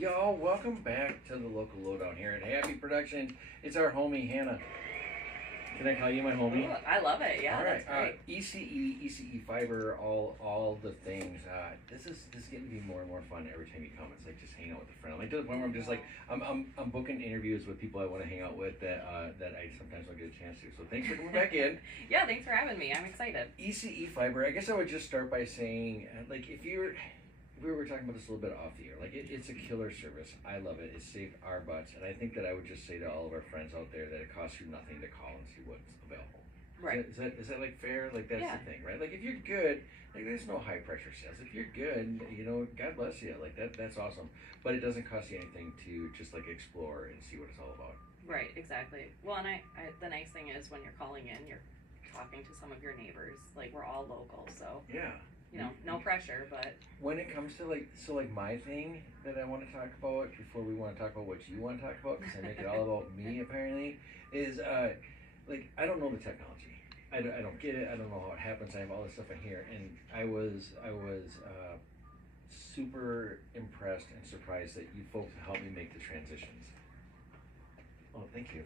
Y'all, welcome back to the Local Lowdown here at Happy Production. It's our homie, Hannah. Can I call you my homie? Ooh, I love it. Yeah, all right. that's great. ECE Fiber, all the things. This is getting to be more and more fun every time you come. It's like just hanging out with a friend. Like to the point where I'm just like I'm booking interviews with people I want to hang out with that I sometimes don't get a chance to. So thanks for coming back in. Yeah, thanks for having me. I'm excited. ECE Fiber. I guess I would just start by saying, like, we were talking about this a little bit off the air. Like, it's a killer service. I love it. It saved our butts. And I think that I would just say to all of our friends out there that it costs you nothing to call and see what's available. Right. Is that like fair? Like, that's Yeah. the thing, right? Like, if you're good, like, there's no high pressure sales. If you're good, God bless you. Like, that's awesome. But it doesn't cost you anything to just, like, explore and see what it's all about. Right, exactly. Well, and I the nice thing is when you're calling in, you're talking to some of your neighbors. Like, we're all local, so. Yeah. No pressure, but when it comes to like my thing that I want to talk about before we want to talk about what you want to talk about, because I make it all about me apparently, is like, I don't know the technology. I don't get it. I don't know how it happens. I have all this stuff in here, and I was super impressed and surprised that you folks helped me make the transitions. Oh, thank you.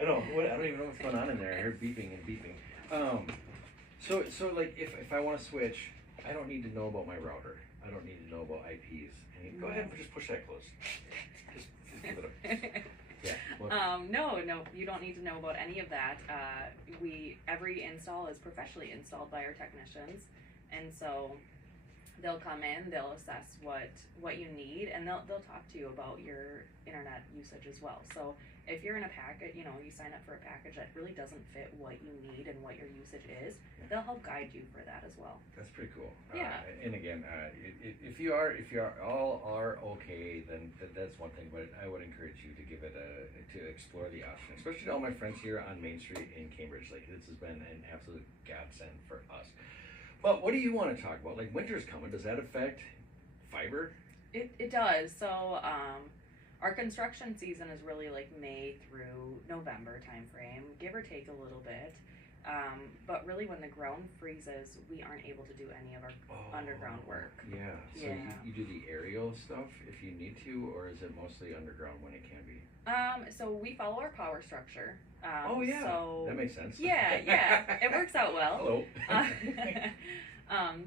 I don't even know what's going on in there. I heard beeping and beeping. So like if I want to switch, I don't need to know about my router. I don't need to know about IPs. And go ahead and just push that close. Just give it a yeah. Well, no, you don't need to know about any of that. Every install is professionally installed by our technicians, and so they'll come in, they'll assess what you need, and they'll talk to you about your internet usage as well. So if you're in a package, you sign up for a package that really doesn't fit what you need and what your usage is, they'll help guide you for that as well. That's pretty cool. Yeah. And again, if you all are okay, then that's one thing. But I would encourage you to give it to explore the option, especially to all my friends here on Main Street in Cambridge. Like, this has been an absolute godsend for us. But what do you want to talk about? Like, winter's coming. Does that affect fiber? It does. So our construction season is really like May through November timeframe, give or take a little bit. But really, when the ground freezes, we aren't able to do any of our underground work. Yeah. So you do the aerial stuff if you need to, or is it mostly underground when it can be? So we follow our power structure. So that makes sense. Yeah, it works out well. Hello.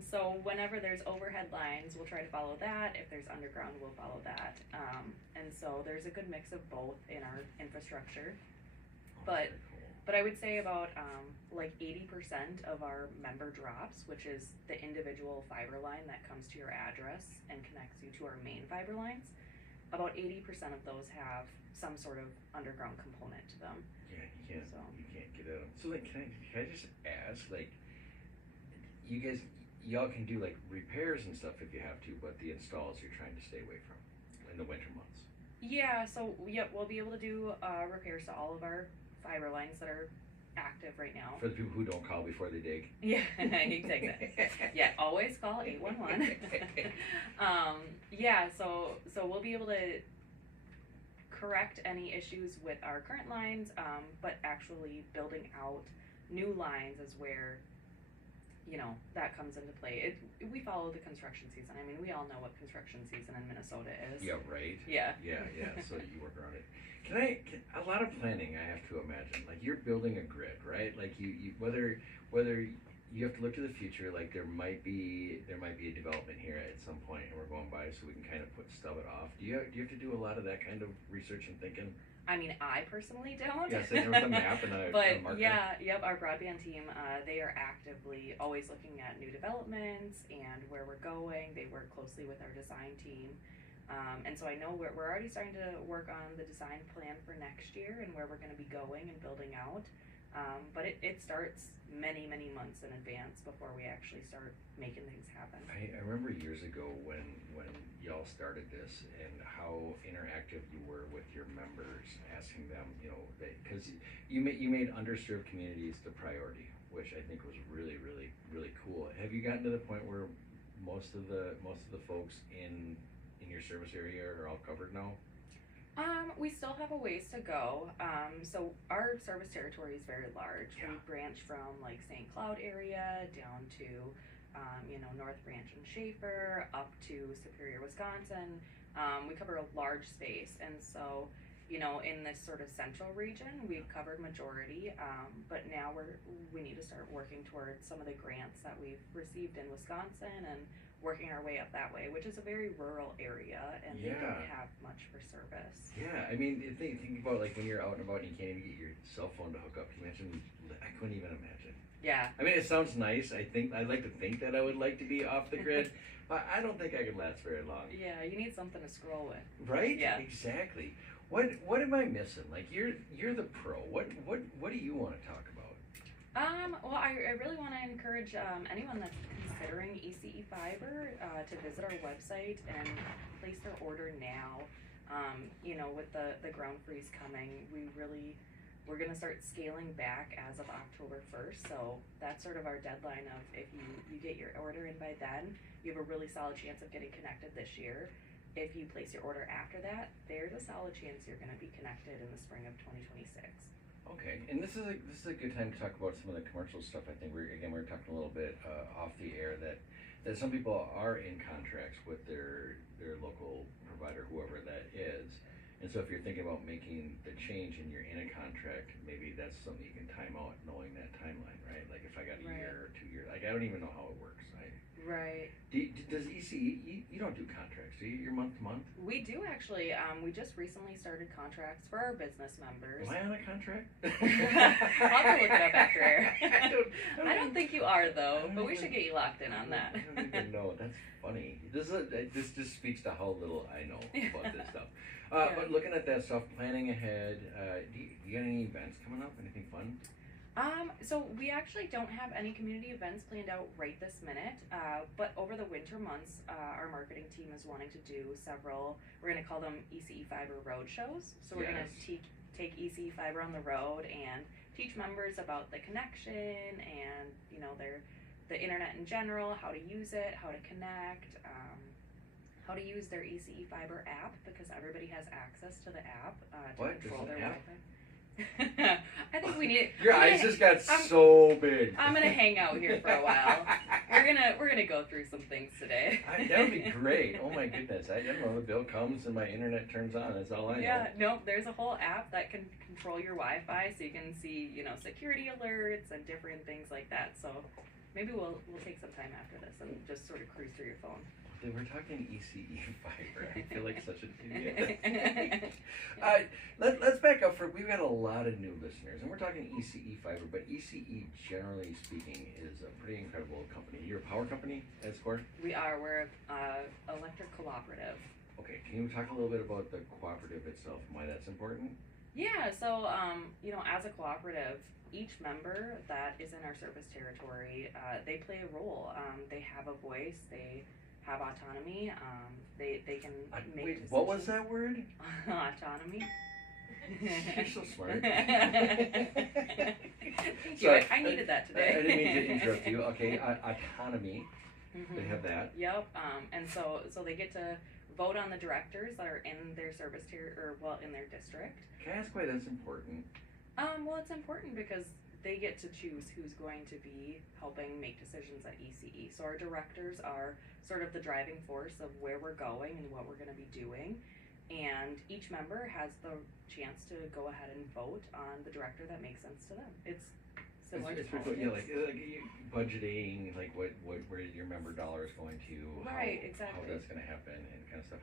So whenever there's overhead lines, we'll try to follow that. If there's underground, we'll follow that. And so there's a good mix of both in our infrastructure. But I would say about like 80% of our member drops, which is the individual fiber line that comes to your address and connects you to our main fiber lines, about 80% of those have some sort of underground component to them. Yeah, you can't get at them. So like, can I just ask, like, y'all can do like repairs and stuff if you have to, but the installs you're trying to stay away from in the winter months. Yeah, so we'll be able to do repairs to all of our fiber lines that are active right now. For the people who don't call before they dig. Yeah, exactly. Yeah, always call 811. So we'll be able to correct any issues with our current lines, but actually building out new lines is where that comes into play. We follow the construction season. I mean, we all know what construction season in Minnesota is. Yeah, right. Yeah. So you work around it. A lot of planning, I have to imagine. Like, you're building a grid, right? Like, you whether you have to look to the future. Like, there might be a development here at some point, and we're going by, so we can kind of stub it off. Do you have to do a lot of that kind of research and thinking? I mean, I personally don't. Yeah, sitting there with a map and a marker. But our broadband team, they are actively always looking at new developments and where we're going. They work closely with our design team. And so I know we're already starting to work on the design plan for next year and where we're going to be going and building out. But it starts many months in advance before we actually start making things happen. I remember years ago when y'all started this and how interactive you were with your members, asking them, because you made underserved communities the priority, which I think was really cool. Have you gotten to the point where most of the folks in your service area are all covered now? We still have a ways to go. So our service territory is very large. Yeah. We branch from like St. Cloud area down to North Branch and Schaefer, up to Superior, Wisconsin. We cover a large space, and so, you know, in this sort of central region, we've covered majority, but now we need to start working towards some of the grants that we've received in Wisconsin and working our way up that way, which is a very rural area, and they don't have much for service. Yeah, I mean, think about like when you're out and about and you can't even get your cell phone to hook up. You mentioned, I couldn't even imagine. Yeah. I mean, it sounds nice. I'd like to think that I would like to be off the grid, but I don't think I could last very long. Yeah, you need something to scroll with. Right? Yeah. Exactly. What am I missing? Like you're the pro. What do you want to talk about? Well, I really want to encourage anyone that's considering ECE Fiber to visit our website and place their order now. You know, with the ground freeze coming, we're going to start scaling back as of October 1st. So that's sort of our deadline of if you get your order in by then, you have a really solid chance of getting connected this year. If you place your order after that, there's a solid chance you're going to be connected in the spring of 2026. Okay, and this is a good time to talk about some of the commercial stuff. I think we're talking a little bit off the air that some people are in contracts with their local provider, whoever that is. And so if you're thinking about making the change and you're in a contract, maybe that's something you can time out knowing that timeline, right? Like if I got a year or 2 years, like I don't even know how it works. Right. Does ECE, you don't do contracts, do you? You're month to month? We do actually. We just recently started contracts for our business members. Am I on a contract? I'll have to look it up after air. I don't think you are though, but we should get you locked in on that. I don't even know. That's funny. This just speaks to how little I know about this stuff. But looking at that stuff, planning ahead, do you got any events coming up? Anything fun? So we actually don't have any community events planned out right this minute, but over the winter months, our marketing team is wanting to do several, we're going to call them ECE Fiber road shows. So we're going to take ECE Fiber on the road and teach members about the connection and, you know, the internet in general, how to use it, how to connect, how to use their ECE Fiber app, because everybody has access to the app to control their Wi-Fi. I think we need. Your eyes just got so big. I'm gonna hang out here for a while. We're gonna go through some things today. That would be great. Oh my goodness! I don't know. The bill comes and my internet turns on. That's all I know. Yeah. Nope. There's a whole app that can control your Wi-Fi, so you can see, you know, security alerts and different things like that. So maybe we'll take some time after this and just sort of cruise through your phone. We're talking ECE Fiber. I feel like such an idiot. Let's back up we've got a lot of new listeners, and we're talking ECE Fiber, but ECE, generally speaking, is a pretty incredible company. You're a power company at its core? We are. We're an electric cooperative. Okay, can you talk a little bit about the cooperative itself and why that's important? Yeah, so, you know, as a cooperative, each member that is in our service territory, they play a role. They have a voice. They have autonomy. They can make decisions. What was that word? Autonomy. You're so smart. Thank you. I needed that today. I didn't mean to interrupt you. Okay, autonomy. Mm-hmm. They have that. Yep. And so they get to vote on the directors that are in their service in their district. Can I ask why that's important? Well, it's important because they get to choose who's going to be helping make decisions at ECE. So our directors are sort of the driving force of where we're going and what we're going to be doing. And each member has the chance to go ahead and vote on the director that makes sense to them. It's similar to politics. Yeah, like budgeting, like where your member dollar is going to, right, exactly. how that's going to happen, and kind of stuff.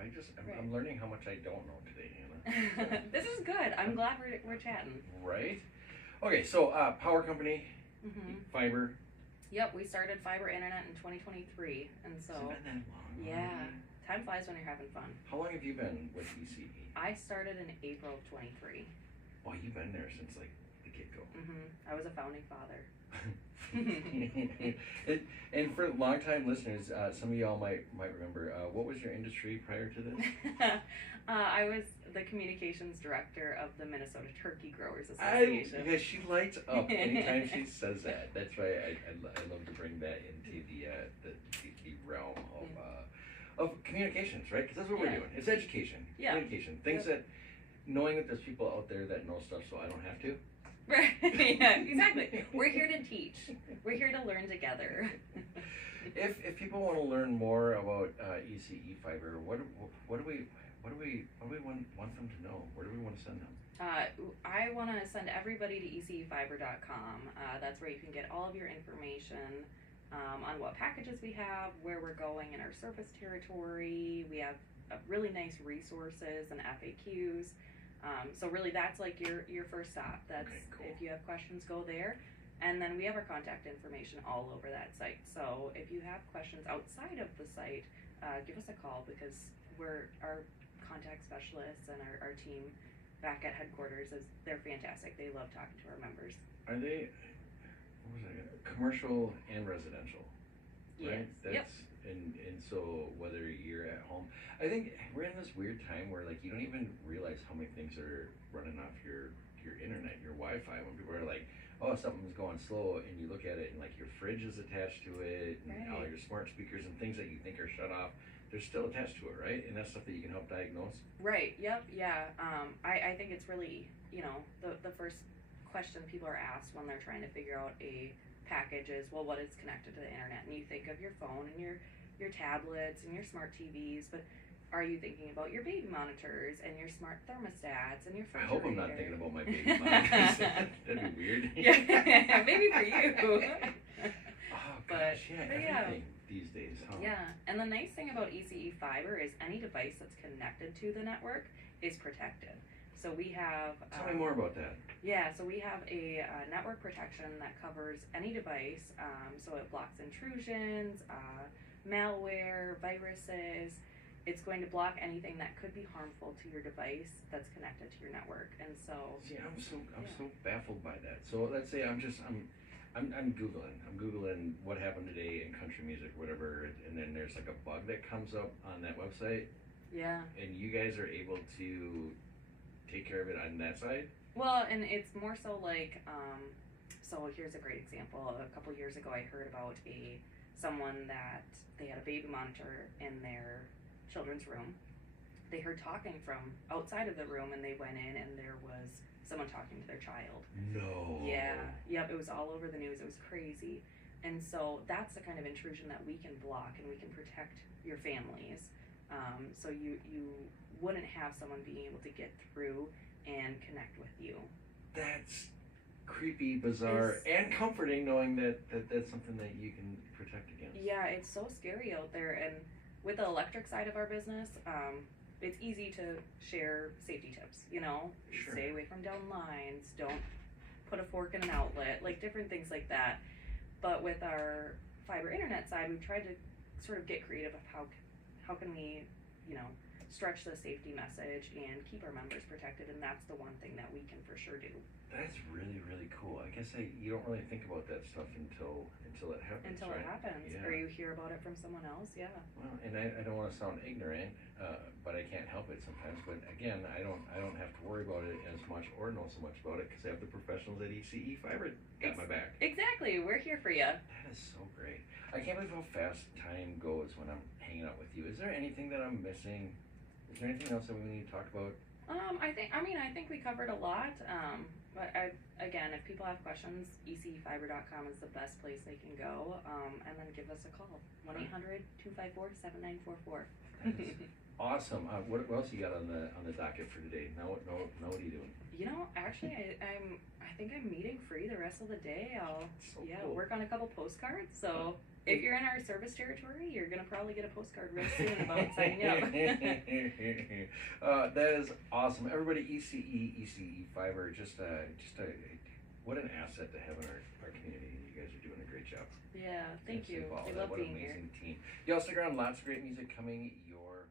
I'm learning how much I don't know today, Hannah. This is good. I'm glad we're chatting. Right. Okay, so power company, fiber. Yep, we started fiber internet in 2023, and so. Has it been that long? Yeah, time flies when you're having fun. How long have you been with ECE? I started in April of 23. Oh, you've been there since like the get-go. I was a founding father. And for long-time listeners, some of y'all might remember, what was your industry prior to this? I was the communications director of the Minnesota Turkey Growers Association. Because she lights up anytime she says that. That's why I love to bring that into the realm of communications, right? Because that's what we're doing. It's education, communication, things that knowing that there's people out there that know stuff, so I don't have to. Right. Yeah, exactly. We're here to teach. We're here to learn together. If people want to learn more about ECE Fiber, what do we want them to know? Where do we want to send them? I want to send everybody to ecefiber.com. That's where you can get all of your information on what packages we have, where we're going in our service territory. We have really nice resources and FAQs. So really that's like your first stop. That's okay, cool. If you have questions, go there. And then we have our contact information all over that site. So if you have questions outside of the site, give us a call, because our contact specialists and our team back at headquarters they're fantastic. They love talking to our members. Are they, what was that, commercial and residential? Right? Yes. That's, and so whether you're at home, I think we're in this weird time where like you don't even realize how many things are running off your internet, your Wi-Fi, when people are like, oh, something's going slow, and you look at it and like your fridge is attached to it, and right. all your smart speakers and things that you think are shut off, they're still attached to it, right? And that's stuff that you can help diagnose. Right. Yep. Yeah. I think it's really, the first question people are asked when they're trying to figure out a package is, well, what is connected to the internet? And you think of your phone and your tablets and your smart TVs, but are you thinking about your baby monitors and your smart thermostats and your refrigerator? I hope I'm not thinking about my baby monitors. That'd be weird. Yeah, maybe for you. Oh gosh, everything these days, huh? Yeah, and the nice thing about ECE Fiber is any device that's connected to the network is protected. So we have... Tell me more about that. Yeah, so we have a network protection that covers any device. So it blocks intrusions, malware, viruses. It's going to block anything that could be harmful to your device that's connected to your network. And so... See, I'm so baffled by that. So let's say I'm Googling what happened today in country music, whatever, and then there's like a bug that comes up on that website. Yeah. And you guys are able to take care of it on that side? Well, and it's more so like, so here's a great example. A couple years ago, I heard about someone that they had a baby monitor in their children's room. They heard talking from outside of the room, and they went in, and there was someone talking to their child. No. Yeah. Yep. It was all over the news. It was crazy. And so that's the kind of intrusion that we can block, and we can protect your families. So you wouldn't have someone being able to get through and connect with you. That's creepy, bizarre, and comforting, knowing that that's something that you can protect against. Yeah, it's so scary out there. And with the electric side of our business, it's easy to share safety tips, Sure. Stay away from down lines, don't put a fork in an outlet, like different things like that. But with our fiber internet side, we've tried to sort of get creative of how can we, stretch the safety message and keep our members protected, and that's the one thing that we can for sure do. That's really, really cool. I guess you don't really think about that stuff until it happens. Until it happens, Yeah. or you hear about it from someone else. Yeah. Well, and I don't want to sound ignorant, but I can't help it sometimes. But again, I don't have to worry about it as much or know so much about it because I have the professionals at ECE Fiber got my back. Exactly, we're here for you. That is so great. I can't believe how fast time goes when I'm hanging out with you. Is there anything that I'm missing? Is there anything else that we need to talk about? I think we covered a lot. But again, if people have questions, ecefiber.com is the best place they can go. And then give us a call, 1-800-254-7944. That is awesome. What else you got on the docket for today? Now what are you doing? Actually, I think I'm meeting free the rest of the day. I'll cool. work on a couple postcards. So if you're in our service territory, you're gonna probably get a postcard real soon about signing up. That is awesome. Everybody, ECE Fiber, just what an asset to have in our community. You guys are doing a great job. Yeah, thank you. I love What being an here. amazing team. Y'all stick around. Lots of great music coming your